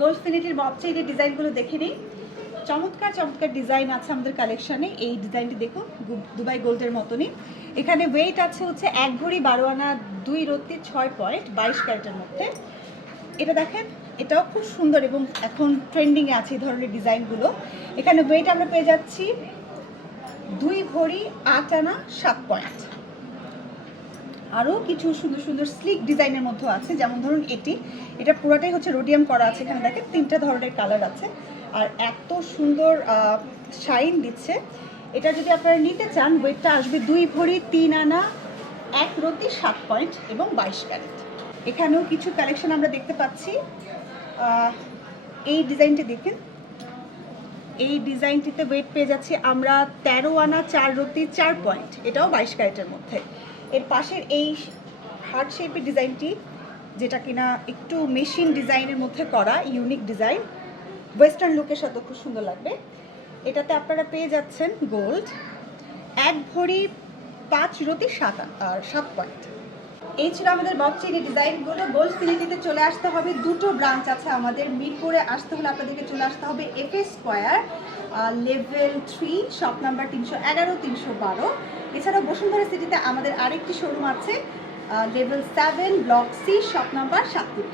Gold ফিনিটির Bob চেইনের ডিজাইনগুলো দেখে নিই। চমৎকার চমৎকার ডিজাইন আছে আমাদের কালেকশানে। এই ডিজাইনটি দেখুন, দুবাই গোল্ডের মতনই। এখানে ওয়েট আছে হচ্ছে 1 ভরি 12 আনা 2 রত্তি 6 পয়েন্ট 22 ক্যারেটের মধ্যে। এটা দেখেন, এটাও খুব সুন্দর এবং এখন ট্রেন্ডিংয়ে আছে এই ধরনের ডিজাইনগুলো। এখানে ওয়েট আমরা পেয়ে যাচ্ছি 2 ভরি 8 আনা 7 পয়েন্ট। আরও কিছু সুন্দর সুন্দর স্লিক ডিজাইনের মধ্যে আছে, যেমন ধরুন এটা পুরোটাই হচ্ছে রোডিয়াম করা আছে। এখানে দেখেন 3টা ধরনের কালার আছে আর এত সুন্দর শাইন দিচ্ছে। এটা যদি আপনারা নিতে চান, ওয়েটটা আসবে 2 ভরি 3 আনা 1 রত্তি 7 পয়েন্ট এবং 22 ক্যারেট। এখানেও কিছু কালেকশন আমরা দেখতে পাচ্ছি। এই ডিজাইনটি দেখেন, এই ডিজাইনটিতে ওয়েট পেয়ে যাচ্ছি আমরা 13 আনা 4 রত্তি 4 পয়েন্ট, এটাও 22 ক্যারেটের মধ্যে। এর পাশের এই হার্ট শেপের ডিজাইনটি, যেটা কিনা একটু মেশিন ডিজাইনের মধ্যে করা ইউনিক ডিজাইন, ওয়েস্টার্ন লুকের সাথে খুব সুন্দর লাগবে। এটাতে আপনারা পেয়ে যাচ্ছেন গোল্ড 1 ভরি 5 রত্তি 7 পয়েন্ট। এই ছিল আমাদের বব চেইনের ডিজাইনগুলো। গোল্ড ফিনিটিতে চলে আসতে হবে, 2টো ব্রাঞ্চ আছে আমাদের। মিরপুরে আসতে হলে আপনাদেরকে চলে আসতে হবে FS square level 3 shop number 311 312। এছাড়াও বসুন্ধরা সিটিতে আমাদের আরেকটি শোরুম আছে level 7 block C shop number 37।